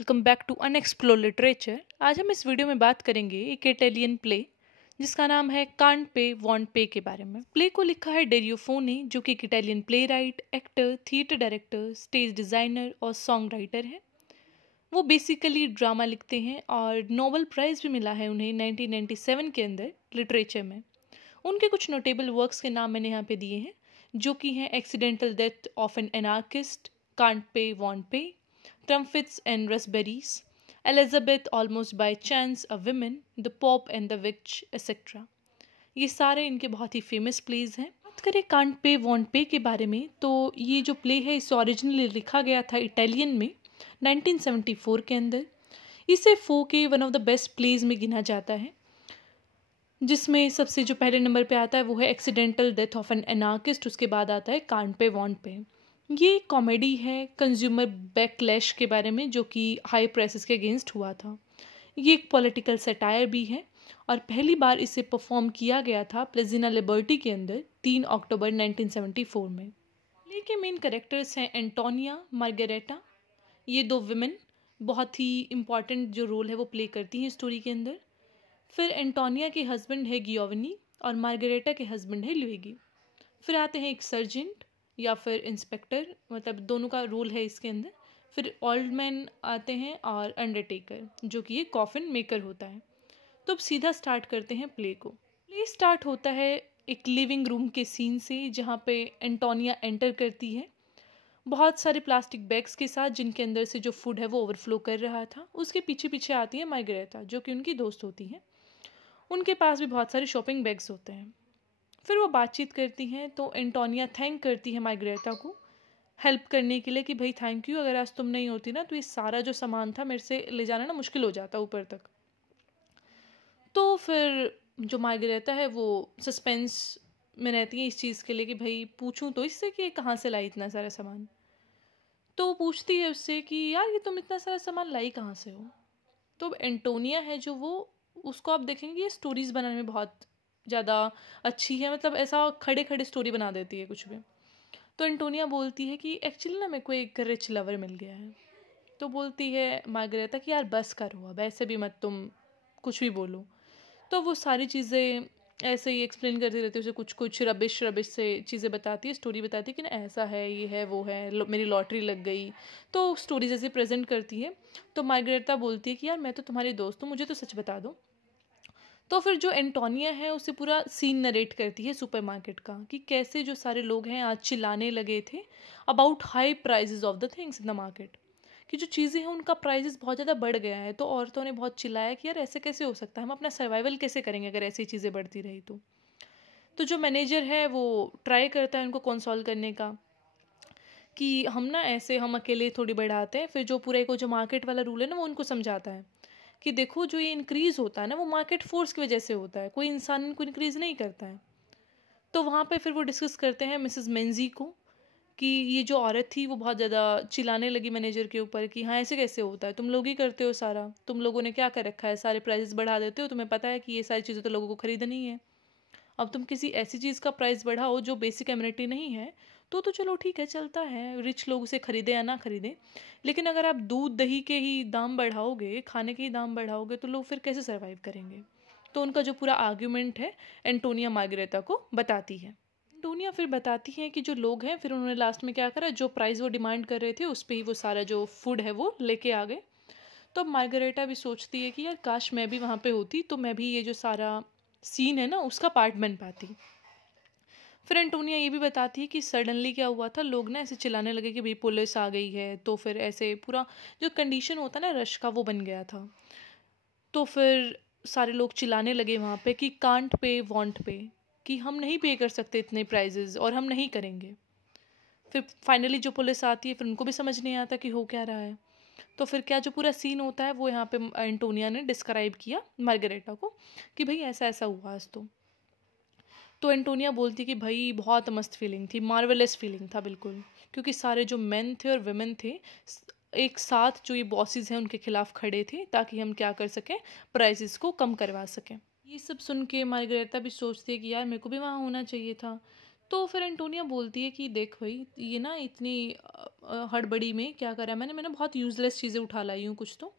Welcome back to unexplored literature. आज हम इस वीडियो में बात करेंगे एक इटालियन प्ले जिसका नाम है कांट पे वॉन्ट पे के बारे में। प्ले को लिखा है डेरियो फोनी, जो कि एक Italian play right, actor, theatre director, stage designer और सॉन्ग राइटर है। वो बेसिकली ड्रामा लिखते हैं और नोबेल प्राइज़ भी मिला है उन्हें 1997 के अंदर लिटरेचर में। उनके कुछ नोटेबल वर्क्स के नाम मैंने यहाँ पे दिए हैं, जो कि हैं accidental death of an anarchist, can't pay won't pay, Trumpets and Raspberries, Elizabeth Almost by Chance, A Woman, The Pope and the Witch, etc. ये सारे इनके बहुत ही फेमस प्लेज हैं। बात करें कांट पे वॉन्ट पे के बारे में, तो ये जो प्ले है इसे ओरिजिनली लिखा गया था इटालियन में 1974 के अंदर। इसे फो के one of the best plays में गिना जाता है, जिसमें सबसे जो पहले नंबर पे आता है वो है accidental death of an anarchist, उसके बाद आता है कांट पे वॉन्ट पे। ये कॉमेडी है कंज्यूमर बैकलैश के बारे में, जो कि हाई प्राइसेस के अगेंस्ट हुआ था। ये एक पॉलिटिकल सटायर भी है और पहली बार इसे परफॉर्म किया गया था प्लेजिना लिबर्टी के अंदर 3 अक्टूबर 1974 में। प्ले के मेन कैरेक्टर्स हैं एंटोनिया, मार्गरेटा। ये दो विमेन बहुत ही इम्पॉर्टेंट जो रोल है वो प्ले करती हैं स्टोरी के अंदर। फिर एंटोनिया के हस्बैंड है गियोवनी और मार्गरेटा के हस्बैंड है लुइगी। फिर आते हैं एक सर्जेंट या फिर इंस्पेक्टर, मतलब दोनों का रोल है इसके अंदर। फिर ओल्ड मैन आते हैं और अंडरटेकर, जो कि ये कॉफिन मेकर होता है। तो अब सीधा स्टार्ट करते हैं प्ले को। प्ले स्टार्ट होता है एक लिविंग रूम के सीन से, जहाँ पे एंटोनिया एंटर करती है बहुत सारे प्लास्टिक बैग्स के साथ, जिनके अंदर से जो फूड है वो ओवरफ्लो कर रहा था। उसके पीछे पीछे आती है मार्गरेटा, जो कि उनकी दोस्त होती हैं। उनके पास भी बहुत सारे शॉपिंग बैग्स होते हैं। फिर वो बातचीत करती हैं, तो एंटोनिया थैंक करती है मार्गरेटा को हेल्प करने के लिए कि भाई थैंक यू, अगर आज तुम नहीं होती ना तो ये सारा जो सामान था मेरे से ले जाना ना मुश्किल हो जाता ऊपर तक। तो फिर जो मार्गरेटा है वो सस्पेंस में रहती है इस चीज़ के लिए कि भाई पूछूं तो इससे कि कहाँ से लाई इतना सारा सामान। तो वो पूछती है उससे कि यार ये तुम इतना सारा सामान लाई कहाँ से हो। तो एंटोनिया है जो वो, उसको आप देखेंगे ये स्टोरीज बनाने में बहुत ज़्यादा अच्छी है, मतलब ऐसा खड़े खड़े स्टोरी बना देती है कुछ भी। तो एंटोनिया बोलती है कि एक्चुअली ना मेरे को एक रिच लवर मिल गया है। तो बोलती है मार्गरेटा कि यार बस करो, अब ऐसे भी मत तुम कुछ भी बोलो। तो वो सारी चीज़ें ऐसे ही एक्सप्लेन करती रहती है, उसे कुछ कुछ रबिश रबिश से चीज़ें बताती है, स्टोरी बताती है कि ना ऐसा है, ये है, वो है, मेरी लॉटरी लग गई। तो स्टोरी जैसे प्रेजेंट करती है। तो मार्गरेटा बोलती है कि यार मैं तो तुम्हारी दोस्त हूँ, मुझे तो सच बता दो। तो फिर जो एंटोनिया है उसे पूरा सीन नरेट करती है सुपरमार्केट का, कि कैसे जो सारे लोग हैं आज चिल्लाने लगे थे about high prizes of the things in the market, कि जो चीज़ें हैं उनका प्राइजेस बहुत ज़्यादा बढ़ गया है। तो औरतों ने बहुत चिल्लाया कि यार ऐसे कैसे हो सकता है, हम अपना सर्वाइवल कैसे करेंगे अगर ऐसी चीज़ें बढ़ती रही तो जो मैनेजर है वो ट्राई करता है उनको कंसोल करने का कि हम ना ऐसे हम अकेले थोड़ी बढ़ाते हैं। फिर जो पूरा एक जो मार्केट वाला रूल है ना वो उनको समझाता है कि देखो जो ये इंक्रीज़ होता है ना वो मार्केट फोर्स की वजह से होता है, कोई इंसान इनको इंक्रीज़ नहीं करता है। तो वहाँ पे फिर वो डिस्कस करते हैं मिसेस मेंजी को कि ये जो औरत थी वो बहुत ज़्यादा चिल्लाने लगी मैनेजर के ऊपर कि हाँ ऐसे कैसे होता है, तुम लोग ही करते हो सारा, तुम लोगों ने क्या कर रखा है, सारे प्राइसेस बढ़ा देते हो, तुम्हें पता है कि ये सारी चीज़ें तो लोगों को खरीदनी है। अब तुम किसी ऐसी चीज़ का प्राइस बढ़ाओ जो बेसिक एमिनिटी नहीं है, तो चलो ठीक है चलता है, रिच लोग उसे खरीदे या ना खरीदें। लेकिन अगर आप दूध दही के ही दाम बढ़ाओगे, खाने के ही दाम बढ़ाओगे, तो लोग फिर कैसे सर्वाइव करेंगे। तो उनका जो पूरा आर्ग्यूमेंट है एंटोनिया मार्गरेटा को बताती है। एंटोनिया फिर बताती है कि जो लोग हैं फिर उन्होंने लास्ट में क्या करा, जो प्राइस वो डिमांड कर रहे थे उस पर ही वो सारा जो फूड है वो लेके आ गए। तो अब मार्गरेटा भी सोचती है कि यार काश मैं भी वहाँ पे होती तो मैं भी ये जो सारा सीन है ना उसका पार्ट बन पाती। फिर एंटोनिया ये भी बताती है कि सडनली क्या हुआ था, लोग ना ऐसे चिल्लाने लगे कि भाई पुलिस आ गई है, तो फिर ऐसे पूरा जो कंडीशन होता है ना रश का वो बन गया था। तो फिर सारे लोग चिल्लाने लगे वहाँ पे कि कांट पे वॉन्ट पे, कि हम नहीं पे कर सकते इतने प्राइजेज और हम नहीं करेंगे। फिर फाइनली जो पुलिस आती है फिर उनको भी समझ नहीं आता कि हो क्या रहा है। तो फिर क्या जो पूरा सीन होता है वो यहाँ पे एंटोनिया ने डिस्क्राइब किया मार्गरेटा को कि भाई ऐसा ऐसा हुआ आज तो एंटोनिया बोलती कि भाई बहुत मस्त फीलिंग थी, मार्वेलस फीलिंग था बिल्कुल, क्योंकि सारे जो मेन थे और वुमेन थे एक साथ जो ये बॉसेस हैं उनके खिलाफ खड़े थे ताकि हम क्या कर सकें, प्राइसेस को कम करवा सकें। ये सब सुन के मार्गरेटा भी सोचती है कि यार मेरे को भी वहाँ होना चाहिए था। तो फिर एंटोनिया बोलती है कि देख भाई ये ना इतनी हड़बड़ी में क्या करा मैंने बहुत यूज़लेस चीज़ें उठा लाई हूँ कुछ तो,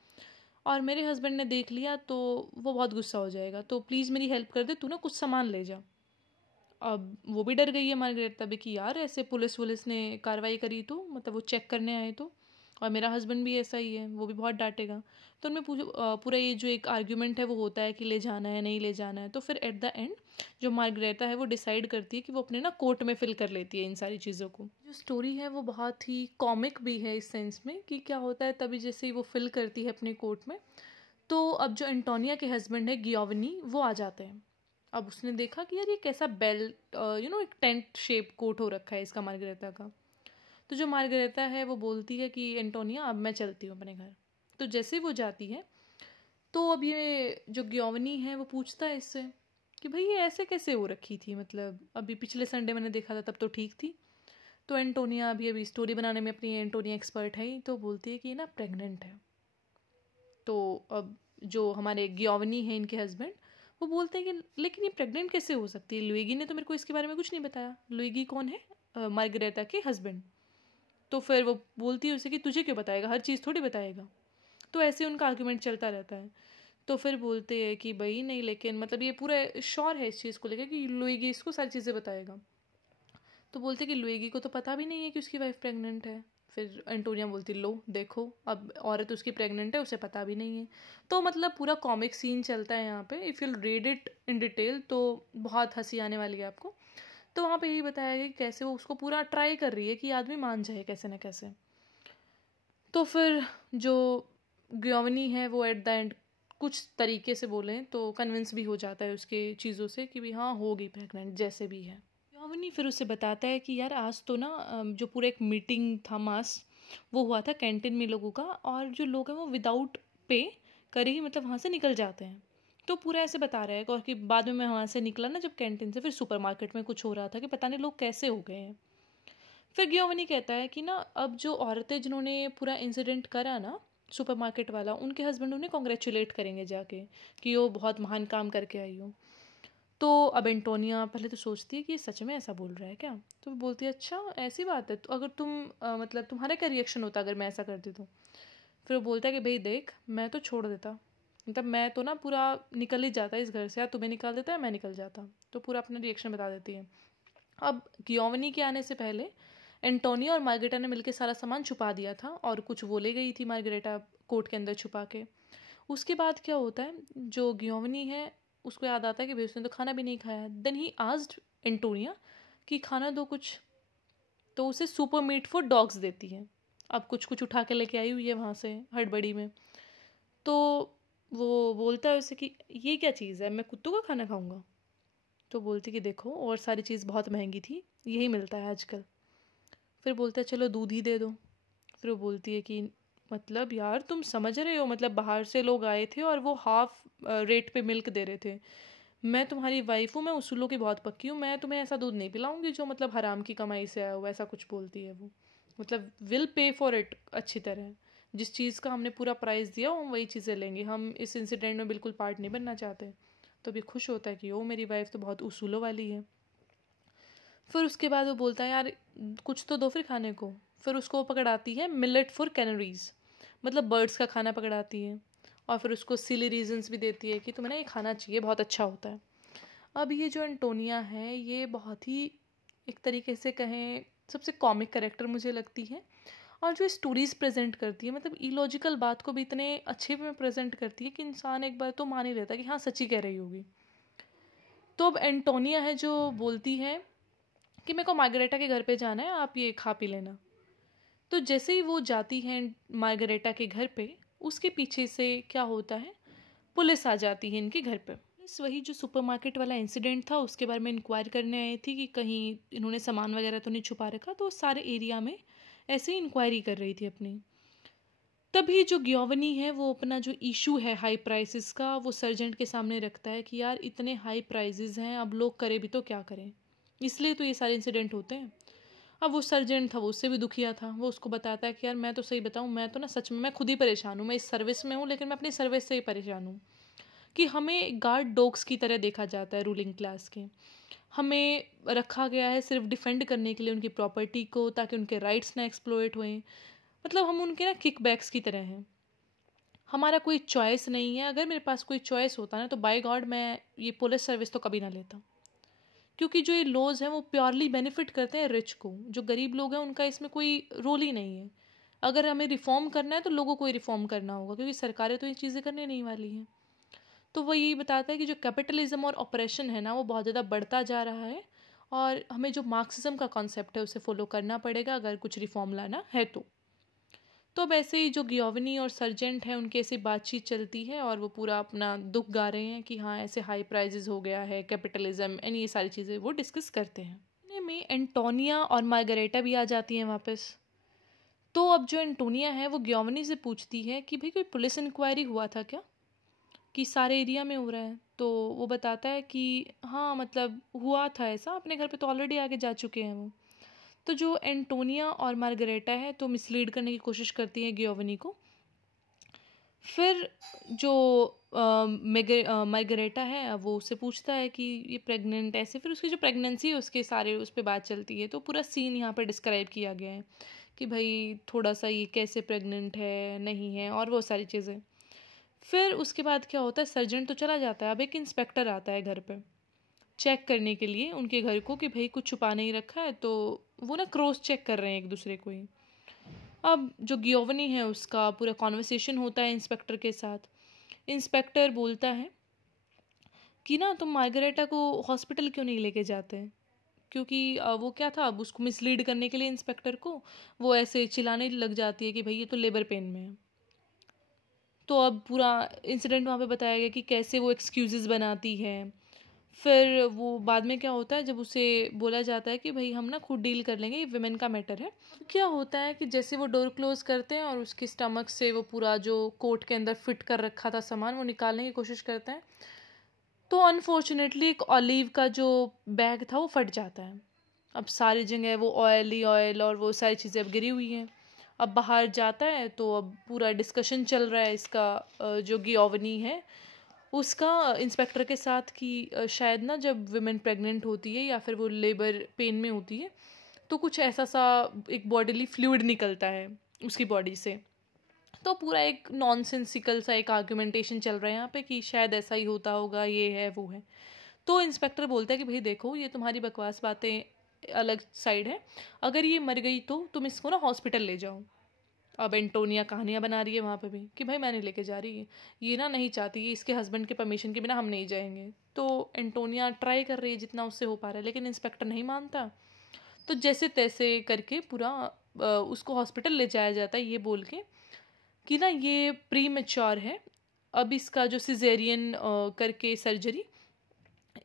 और मेरे हस्बैंड ने देख लिया तो वो बहुत गुस्सा हो जाएगा, तो प्लीज़ मेरी हेल्प कर दे, तू ना कुछ सामान ले जा। अब वो भी डर गई है मार्गरेट तभी कि यार ऐसे पुलिस वुलिस ने कार्रवाई करी तो, मतलब वो चेक करने आए तो, और मेरा हस्बैंड भी ऐसा ही है, वो भी बहुत डांटेगा। तो उनमें पूरा ये जो एक आर्ग्यूमेंट है वो होता है कि ले जाना है नहीं ले जाना है। तो फिर एट द एंड जो मार्गरेटा है वो डिसाइड करती है कि वो अपने ना कोर्ट में फिल कर लेती है इन सारी चीज़ों को। जो स्टोरी है वो बहुत ही कॉमिक भी है इस सेंस में कि क्या होता है तभी जैसे ही वो फिल करती है अपने कोर्ट में, तो अब जो एंटोनिया के हस्बैंड है गियोवनी वो आ जाते हैं। अब उसने देखा कि यार ये कैसा बेल्ट एक टेंट शेप कोट हो रखा है इसका मार्गरेटा का। तो जो मार्गरेटा है वो बोलती है कि एंटोनिया अब मैं चलती हूँ अपने घर। तो जैसे ही वो जाती है तो अब ये जो गियोवनी है वो पूछता है इससे कि भाई ये ऐसे कैसे हो रखी थी, मतलब अभी पिछले संडे मैंने देखा था तब तो ठीक थी। तो एंटोनिया अभी अभी स्टोरी बनाने में अपनी एंटोनिया एक्सपर्ट है ही, तो बोलती है कि ये ना प्रेग्नेंट है। तो अब जो हमारे गियोवनी है इनके हस्बैंड वो बोलते हैं कि लेकिन ये प्रेग्नेंट कैसे हो सकती है, लुइगी ने तो मेरे को इसके बारे में कुछ नहीं बताया। लुइगी कौन है? मार्गरेटा के हस्बैंड। तो फिर वो बोलती है उसे कि तुझे क्यों बताएगा, हर चीज़ थोड़ी बताएगा। तो ऐसे उनका आर्गुमेंट चलता रहता है। तो फिर बोलते हैं कि भाई नहीं, लेकिन मतलब ये पूरा श्योर है इस चीज़ को लेकर कि लुइगी इसको सारी चीज़ें बताएगा। तो बोलते कि लुइगी को तो पता भी नहीं है कि उसकी वाइफ प्रेग्नेंट है। फिर एंटोनिया बोलती लो देखो अब औरत उसकी प्रेग्नेंट है, उसे पता भी नहीं है। तो मतलब पूरा कॉमिक सीन चलता है यहाँ पे। If you read it in detail तो बहुत हंसी आने वाली है आपको। तो वहाँ पे यही बताया गया कि कैसे वो उसको पूरा ट्राई कर रही है कि आदमी मान जाए कैसे न कैसे। तो फिर जो गियोवनी है वो एट द एंड कुछ तरीके से बोलें तो कन्विंस भी हो जाता है उसके चीज़ों से कि भी हाँ होगी प्रेग्नेंट जैसे भी है। गियोवनी फिर उसे बताता है कि यार आज तो ना जो पूरा एक मीटिंग था मास वो हुआ था कैंटीन में लोगों का, और जो लोग हैं वो विदाउट पे करे ही मतलब वहाँ से निकल जाते हैं। तो पूरा ऐसे बता रहा है और कि बाद में मैं वहाँ से निकला ना जब कैंटीन से, फिर सुपरमार्केट में कुछ हो रहा था कि पता नहीं लोग कैसे हो गए हैं। फिर गियोवनी कहता है कि ना अब जो औरतें जिन्होंने पूरा इंसिडेंट करा ना सुपरमार्केट वाला, उनके हस्बैंड उन्हें कॉन्ग्रेचुलेट करेंगे जाके कि वो बहुत महान काम करके आई हो। तो अब एंटोनिया पहले तो सोचती है कि ये सच में ऐसा बोल रहा है क्या। तो वो बोलती है अच्छा ऐसी बात है, तो अगर तुम मतलब तुम्हारा क्या रिएक्शन होता अगर मैं ऐसा करती तो। फिर वो बोलता है कि भाई देख मैं तो छोड़ देता, मतलब मैं तो ना पूरा निकल ही जाता इस घर से, या तुम्हें निकाल देता है मैं निकल जाता। तो पूरा अपना रिएक्शन बता देती है। अब गियोवनी के आने से पहले एंटोनिया और मार्गरेटा ने मिलकर सारा सामान छुपा दिया था और कुछ वो ले गई थी मार्गरेटा कोट के अंदर छुपा के। उसके बाद क्या होता है, जो गियोवनी है उसको याद आता है कि भाई उसने तो खाना भी नहीं खाया। देन ही आस्क्ड एंटोनिया कि खाना दो कुछ। तो उसे सुपर मीट फॉर डॉग्स देती है। अब कुछ कुछ उठा के लेके आई हुई है वहाँ से हड़बड़ी में। तो वो बोलता है उसे कि ये क्या चीज़ है, मैं कुत्तों का खाना खाऊंगा। तो बोलती कि देखो और सारी चीज़ बहुत महंगी थी, यही मिलता है आजकल। फिर बोलता है चलो दूध ही दे दो। फिर वो बोलती है कि मतलब यार तुम समझ रहे हो, मतलब बाहर से लोग आए थे और वो हाफ रेट पे मिल्क दे रहे थे। मैं तुम्हारी वाइफ हूँ, मैं उसूलों की बहुत पक्की हूँ, मैं तुम्हें ऐसा दूध नहीं पिलाऊंगी जो मतलब हराम की कमाई से आया हुआ, ऐसा कुछ बोलती है वो। मतलब विल पे फॉर इट अच्छी तरह, जिस चीज़ का हमने पूरा प्राइस दिया हम वही चीज़ें लेंगे, हम इस इंसिडेंट में बिल्कुल पार्ट नहीं बनना चाहते। तो अभी खुश होता है कि ओ मेरी वाइफ तो बहुत उसूलों वाली है। फिर उसके बाद वो बोलता है यार कुछ तो दो फिर खाने को। फिर उसको वो पकड़ाती है मिलेट फॉर कैनरीज, मतलब बर्ड्स का खाना पकड़ाती है। और फिर उसको सिली रीजंस भी देती है कि तुम्हें ना ये खाना चाहिए, बहुत अच्छा होता है। अब ये जो एंटोनिया है ये बहुत ही एक तरीके से कहें सबसे कॉमिक करेक्टर मुझे लगती है। और जो स्टोरीज प्रेजेंट करती है मतलब इलॉजिकल बात को भी इतने अच्छे में प्रेजेंट करती है कि इंसान एक बार तो मान ही लेता है कि हाँ सच्ची कह रही होगी। तो अब एंटोनिया है जो बोलती है कि मेरे को मार्गरेटा के घर पे जाना है, आप ये खा पी लेना। तो जैसे ही वो जाती है मार्गरेटा के घर पे, उसके पीछे से क्या होता है, पुलिस आ जाती है इनके घर पे। पुलिस वही जो सुपरमार्केट वाला इंसिडेंट था उसके बारे में इंक्वायर करने आई थी कि कहीं इन्होंने सामान वगैरह तो नहीं छुपा रखा, तो सारे एरिया में ऐसे ही इंक्वायरी कर रही थी अपनी। तभी जो गियोवनी है वो अपना जो इशू है हाई प्राइसेस का वो सर्जेंट के सामने रखता है कि यार इतने हाई प्राइसेस हैं, अब लोग करें भी तो क्या करें, इसलिए तो ये सारे इंसिडेंट होते हैं। अब वो सर्जेंट था वो उससे भी दुखिया था। वो उसको बताता है कि यार मैं तो सही बताऊँ, मैं तो ना सच में मैं खुद ही परेशान हूँ, मैं इस सर्विस में हूँ लेकिन मैं अपनी सर्विस से ही परेशान हूँ। कि हमें गार्ड डॉग्स की तरह देखा जाता है रूलिंग क्लास के। हमें रखा गया है सिर्फ डिफेंड करने के लिए उनकी प्रॉपर्टी को, ताकि उनके राइट्स ना एक्सप्लॉइट होएं। मतलब हम उनके ना किकबैक्स की तरह हैं। हमारा कोई चॉइस नहीं है। अगर मेरे पास कोई चॉइस होता ना तो बाय गॉड मैं ये पुलिस सर्विस तो कभी ना लेता, क्योंकि जो ये लॉज हैं वो प्योरली बेनिफिट करते हैं रिच को। जो गरीब लोग हैं उनका इसमें कोई रोल ही नहीं है। अगर हमें रिफॉर्म करना है तो लोगों को ही रिफॉर्म करना होगा, क्योंकि सरकारें तो ये चीज़ें करने नहीं वाली हैं। तो वो यही बताता है कि जो कैपिटलिज्म और ऑपरेशन है ना वो बहुत ज़्यादा बढ़ता जा रहा है, और हमें जो मार्क्सिज्म का कॉन्सेप्ट है उसे फॉलो करना पड़ेगा अगर कुछ रिफॉर्म लाना है तो अब ऐसे ही जो गियोवनी और सर्जेंट हैं उनकी ऐसी बातचीत चलती है, और वो पूरा अपना दुख गा रहे हैं कि हाँ ऐसे हाई प्राइजेस हो गया है, कैपिटलिज्म एंड ये सारी चीज़ें वो डिस्कस करते हैं। में एंटोनिया और मार्गरेटा भी आ जाती हैं वापस। तो अब जो एंटोनिया है वो गियोवनी से पूछती है कि भाई कोई पुलिस इंक्वायरी हुआ था क्या, कि सारे एरिया में हो रहा है। तो वो बताता है कि हाँ मतलब हुआ था ऐसा, अपने घर पे तो ऑलरेडी आके जा चुके हैं वो। तो जो एंटोनिया और मार्गरेटा है तो मिसलीड करने की कोशिश करती है गियोवनी को। फिर जो मार्गरेटा है वो उससे पूछता है कि ये प्रेग्नेंट ऐसे, फिर उसकी जो प्रेगनेंसी है उसके सारे उस पर बात चलती है। तो पूरा सीन यहाँ पर डिस्क्राइब किया गया है कि भाई थोड़ा सा ये कैसे प्रेग्नेंट है नहीं है और वो सारी चीज़ें। फिर उसके बाद क्या होता है, सर्जेंट तो चला जाता है, अब एक इंस्पेक्टर आता है घर पे चेक करने के लिए उनके घर को कि भाई कुछ छुपा नहीं रखा है। तो वो ना क्रॉस चेक कर रहे हैं एक दूसरे को ही। अब जो गियोवनी है उसका पूरा कॉन्वर्सेशन होता है इंस्पेक्टर के साथ। इंस्पेक्टर बोलता है कि ना तुम मार्गरेटा को हॉस्पिटल क्यों नहीं लेके जाते हैं, क्योंकि वो क्या था, अब उसको मिसलीड करने के लिए इंस्पेक्टर को वो ऐसे चिल्लाने लग जाती है कि भाई ये तो लेबर पेन में है। तो अब पूरा इंसिडेंट वहाँ पे बताया गया कि कैसे वो एक्सक्यूज़ेस बनाती है। फिर वो बाद में क्या होता है, जब उसे बोला जाता है कि भाई हम ना खुद डील कर लेंगे, ये विमेन का मैटर है। तो क्या होता है कि जैसे वो डोर क्लोज करते हैं और उसके स्टमक से वो पूरा जो कोट के अंदर फिट कर रखा था सामान वो निकालने की कोशिश करते हैं, तो अनफॉर्चुनेटली एक ऑलिव का जो बैग था वो फट जाता है। अब सारी जगह वो ऑयल ही ऑयल और वो सारी चीज़ें अब गिरी हुई हैं। अब बाहर जाता है तो अब पूरा डिस्कशन चल रहा है इसका, जो गियोवनी है उसका इंस्पेक्टर के साथ, कि शायद ना जब विमेन प्रेग्नेंट होती है या फिर वो लेबर पेन में होती है तो कुछ ऐसा सा एक बॉडीली फ्लूइड निकलता है उसकी बॉडी से। तो पूरा एक नॉनसेंसिकल सा एक आर्गुमेंटेशन चल रहा है यहाँ पे कि शायद ऐसा ही होता होगा, ये है वो है। तो इंस्पेक्टर बोलता है कि भाई देखो ये तुम्हारी बकवास बातें अलग साइड है, अगर ये मर गई तो तुम इसको ना हॉस्पिटल ले जाओ। अब एंटोनिया कहानियाँ बना रही है वहाँ पे भी कि भाई मैं नहीं लेके जा रही है, ये ना नहीं चाहती, ये इसके हस्बैंड के परमिशन के बिना हम नहीं जाएंगे। तो एंटोनिया ट्राई कर रही है जितना उससे हो पा रहा है, लेकिन इंस्पेक्टर नहीं मानता। तो जैसे तैसे करके पूरा उसको हॉस्पिटल ले जाया जाता है, ये बोल के कि ना ये प्री मैच्योर है, अब इसका जो सिजेरियन करके सर्जरी,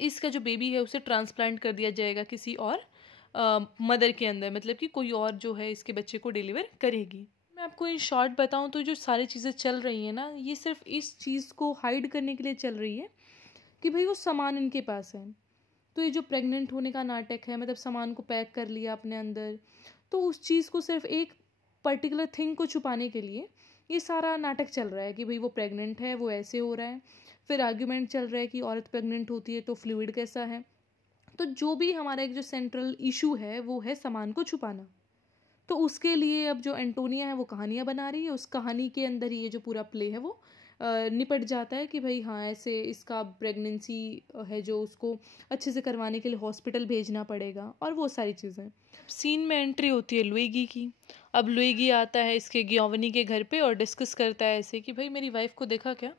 इसका जो बेबी है उसे ट्रांसप्लांट कर दिया जाएगा किसी और मदर के अंदर, मतलब कि कोई और जो है इसके बच्चे को डिलीवर करेगी। मैं आपको इन शॉर्ट बताऊं तो जो सारी चीज़ें चल रही हैं ना, ये सिर्फ इस चीज़ को हाइड करने के लिए चल रही है कि भाई वो सामान इनके पास है। तो ये जो प्रेग्नेंट होने का नाटक है, मतलब सामान को पैक कर लिया अपने अंदर, तो उस चीज़ को सिर्फ एक पर्टिकुलर थिंग को छुपाने के लिए ये सारा नाटक चल रहा है कि भाई वो प्रेग्नेंट है, वो ऐसे हो रहा है। फिर आर्ग्यूमेंट चल रहा है कि औरत प्रेग्नेंट होती है तो फ्लूइड कैसा है। तो जो भी हमारा एक जो सेंट्रल इशू है वो है सामान को छुपाना। तो उसके लिए अब जो एंटोनिया है वो कहानियाँ बना रही है, उस कहानी के अंदर ये जो पूरा प्ले है वो निपट जाता है कि भाई हाँ ऐसे इसका प्रेगनेंसी है जो उसको अच्छे से करवाने के लिए हॉस्पिटल भेजना पड़ेगा और वो सारी चीज़ें। सीन में एंट्री होती है लुइगी की। अब लुइगी आता है इसके गियोवनी के घर पे और डिस्कस करता है ऐसे कि भाई मेरी वाइफ को देखा क्या।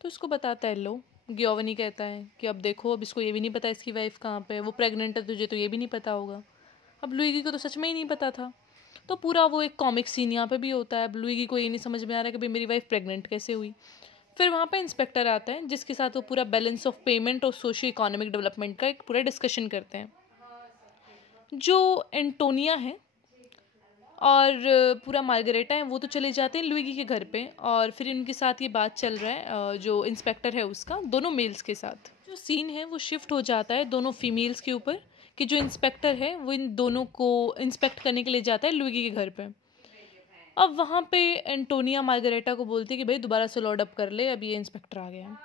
तो उसको बताता है लो। गियोवनी कहता है कि अब देखो, अब इसको ये भी नहीं पता इसकी वाइफ कहाँ पे है, वो प्रेग्नेंट है, तुझे तो ये भी नहीं पता होगा। अब लुइगी को तो सच में ही नहीं पता था। तो पूरा वो एक कॉमिक सीन यहाँ पे भी होता है। अब लुइगी को ये नहीं समझ में आ रहा है कि भाई मेरी वाइफ प्रेग्नेंट कैसे हुई। फिर वहाँ पे इंस्पेक्टर आता है जिसके साथ वो पूरा बैलेंस ऑफ पेमेंट और सोशियो इकोनॉमिक डेवलपमेंट का एक पूरा डिस्कशन करते हैं। जो एंटोनिया है और पूरा मार्गरेटा है वो तो चले जाते हैं लुइगी के घर पे, और फिर इनके साथ ये बात चल रहा है जो इंस्पेक्टर है उसका दोनों मेल्स के साथ। जो सीन है वो शिफ्ट हो जाता है दोनों फीमेल्स के ऊपर, कि जो इंस्पेक्टर है वो इन दोनों को इंस्पेक्ट करने के लिए जाता है लुइगी के घर पे। अब वहाँ पे एंटोनिया मार्गरेटा को बोलती है कि भाई दोबारा से लॉर्ड अप कर ले, अब ये इंस्पेक्टर आ गया है।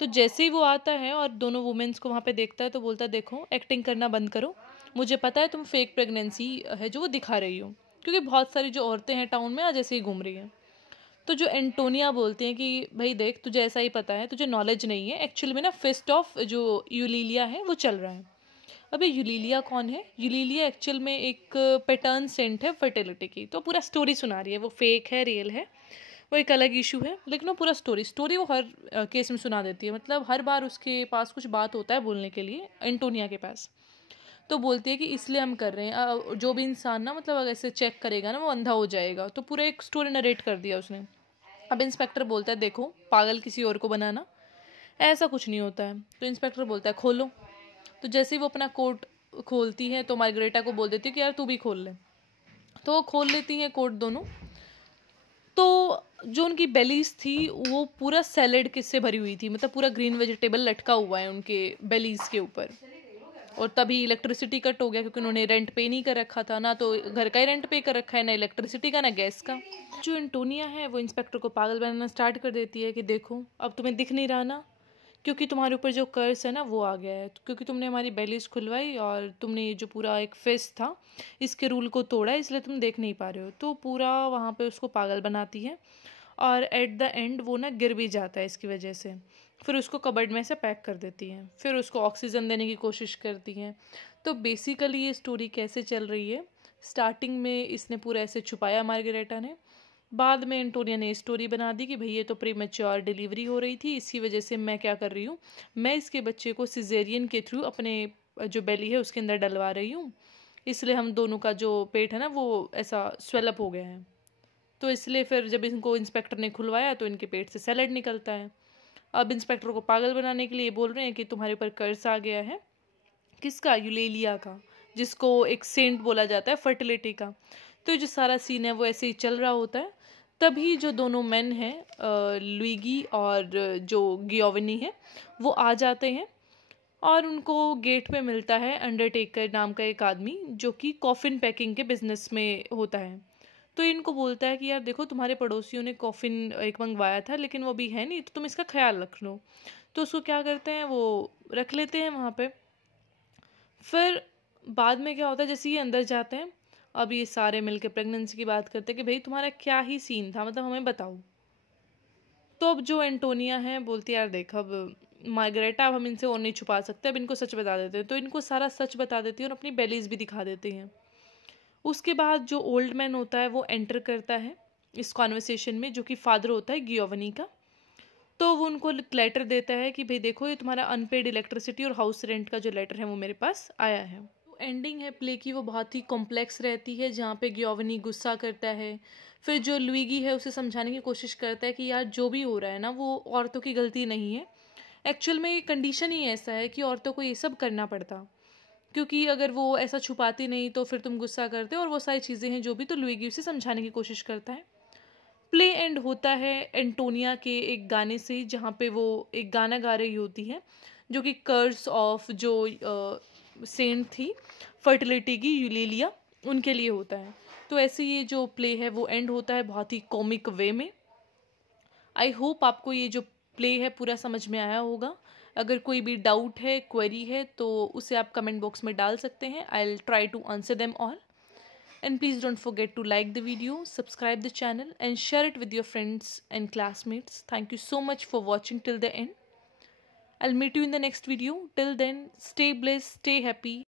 तो जैसे ही वो आता है और दोनों वुमेन्स को वहाँ पे देखता है तो बोलता है देखो एक्टिंग करना बंद करो, मुझे पता है तुम फेक प्रेगनेंसी है जो वो दिखा रही हो, क्योंकि बहुत सारी जो औरतें हैं टाउन में आज ऐसे ही घूम रही हैं। तो जो एंटोनिया बोलती हैं कि भाई देख तुझे ऐसा ही पता है, तुझे नॉलेज नहीं है, एक्चुअली में ना फिस्ट ऑफ जो यूलिलिया है वो चल रहा है। अबे यूलिलिया कौन है? यूलिलिया एक्चुअल में एक पैटर्न सेंट है फर्टिलिटी की। तो पूरा स्टोरी सुना रही है, वो फेक है रियल है वो एक अलग इशू है, लेकिन वो पूरा स्टोरी वो हर केस में सुना देती है। मतलब हर बार उसके पास कुछ बात होता है बोलने के लिए एंटोनिया के पास, तो बोलती है कि इसलिए हम कर रहे हैं, जो भी इंसान ना मतलब अगर ऐसे चेक करेगा ना वो अंधा हो जाएगा। तो पूरा एक स्टोरी नरेट कर दिया उसने। अब इंस्पेक्टर बोलता है देखो पागल किसी और को बनाना, ऐसा कुछ नहीं होता है। तो इंस्पेक्टर बोलता है खोलो। तो जैसे ही वो अपना कोट खोलती है तो मार्गरेटा को बोल देती है कि यार तू भी खोल ले। तो वो खोल लेती हैं कोट दोनों। तो जो उनकी बेलीज थी वो पूरा सैलेड किससे भरी हुई थी, मतलब पूरा ग्रीन वेजिटेबल लटका हुआ है उनके बेलीज के ऊपर। और तभी इलेक्ट्रिसिटी कट हो गया क्योंकि उन्होंने रेंट पे नहीं कर रखा था, ना तो घर का ही रेंट पे कर रखा है, ना इलेक्ट्रिसिटी का ना गैस का। जो एंटोनिया है वो इंस्पेक्टर को पागल बनाना स्टार्ट कर देती है कि देखो अब तुम्हें दिख नहीं रहा ना, क्योंकि तुम्हारे ऊपर जो कर्स है ना वो आ गया है, क्योंकि तुमने हमारी बेलीज खुलवाई और तुमने ये जो पूरा एक फेस था इसके रूल को तोड़ा है, इसलिए तुम देख नहीं पा रहे हो। तो पूरा वहाँ पे उसको पागल बनाती है और एट द एंड वो ना गिर भी जाता है इसकी वजह से। फिर उसको कबर्ड में से पैक कर देती हैं, फिर उसको ऑक्सीजन देने की कोशिश करती हैं। तो बेसिकली ये स्टोरी कैसे चल रही है, स्टार्टिंग में इसने पूरा ऐसे छुपाया मार्गरेटा ने, बाद में एंटोनिया ने स्टोरी बना दी कि भाई ये तो प्रीमेच्योर डिलीवरी हो रही थी, इसकी वजह से मैं क्या कर रही हूँ, मैं इसके बच्चे को सिजेरियन के थ्रू अपने जो बेली है उसके अंदर डलवा रही हूँ, इसलिए हम दोनों का जो पेट है ना वो ऐसा स्वेलअप हो गया है। तो इसलिए फिर जब इनको इंस्पेक्टर ने खुलवाया तो इनके पेट से सैलेड निकलता है। अब इंस्पेक्टर को पागल बनाने के लिए बोल रहे हैं कि तुम्हारे ऊपर कर्ज आ गया है, किसका? यूलेलिया का, जिसको एक सेंट बोला जाता है फर्टिलिटी का। तो जो सारा सीन है वो ऐसे ही चल रहा होता है। तभी जो दोनों मेन हैं लुइगी और जो गियोवनी है वो आ जाते हैं और उनको गेट पे मिलता है अंडरटेकर नाम का एक आदमी जो कि कॉफिन पैकिंग के बिजनेस में होता है। तो इनको बोलता है कि यार देखो तुम्हारे पड़ोसियों ने कॉफिन एक मंगवाया था लेकिन वो अभी है नहीं, तो तुम इसका ख्याल रख लो। तो उसको क्या करते हैं वो रख लेते हैं वहाँ पे। फिर बाद में क्या होता है, जैसे ये अंदर जाते हैं अब ये सारे मिलके प्रेगनेंसी की बात करते हैं कि भाई तुम्हारा क्या ही सीन था, मतलब हमें बताओ। तो अब जो एंटोनिया है बोलती है यार देख अब मार्गरेटा अब हम इनसे और नहीं छुपा सकते, अब इनको सच बता देते हैं। तो इनको सारा सच बता देती है और अपनी बेलीज भी दिखा देती हैं। उसके बाद जो ओल्ड मैन होता है वो एंटर करता है इस कॉन्वर्सेशन में, जो कि फादर होता है गियोवनी का। तो वो उनको लेटर देता है कि भाई देखो ये तुम्हारा अनपेड इलेक्ट्रिसिटी और हाउस रेंट का जो लेटर है वो मेरे पास आया है। तो एंडिंग है प्ले की वो बहुत ही कॉम्प्लेक्स रहती है, जहाँ पे गियोवनी गुस्सा करता है, फिर जो लुइगी है उसे समझाने की कोशिश करता है कि यार जो भी हो रहा है ना वो औरतों की गलती नहीं है, एक्चुअल में ये कंडीशन ही ऐसा है कि औरतों को ये सब करना पड़ता, क्योंकि अगर वो ऐसा छुपाती नहीं तो फिर तुम गुस्सा करते और वो सारी चीज़ें हैं जो भी। तो लुइगी उसे समझाने की कोशिश करता है। प्ले एंड होता है एंटोनिया के एक गाने से, जहाँ पे वो एक गाना गा रही होती है जो कि कर्स ऑफ जो सेंट थी फर्टिलिटी की यूलिलिया उनके लिए होता है। तो ऐसे ये जो प्ले है वो एंड होता है बहुत ही कॉमिक वे में। आई होप आपको ये जो प्ले है पूरा समझ में आया होगा। अगर कोई भी डाउट है क्वेरी है तो उसे आप कमेंट बॉक्स में डाल सकते हैं, I will try to answer them all. And please don't forget to like the video, subscribe the channel and share it with your friends and classmates. Thank you so much for watching till the end. I'll meet you in the next video. Till then, stay blessed, stay happy.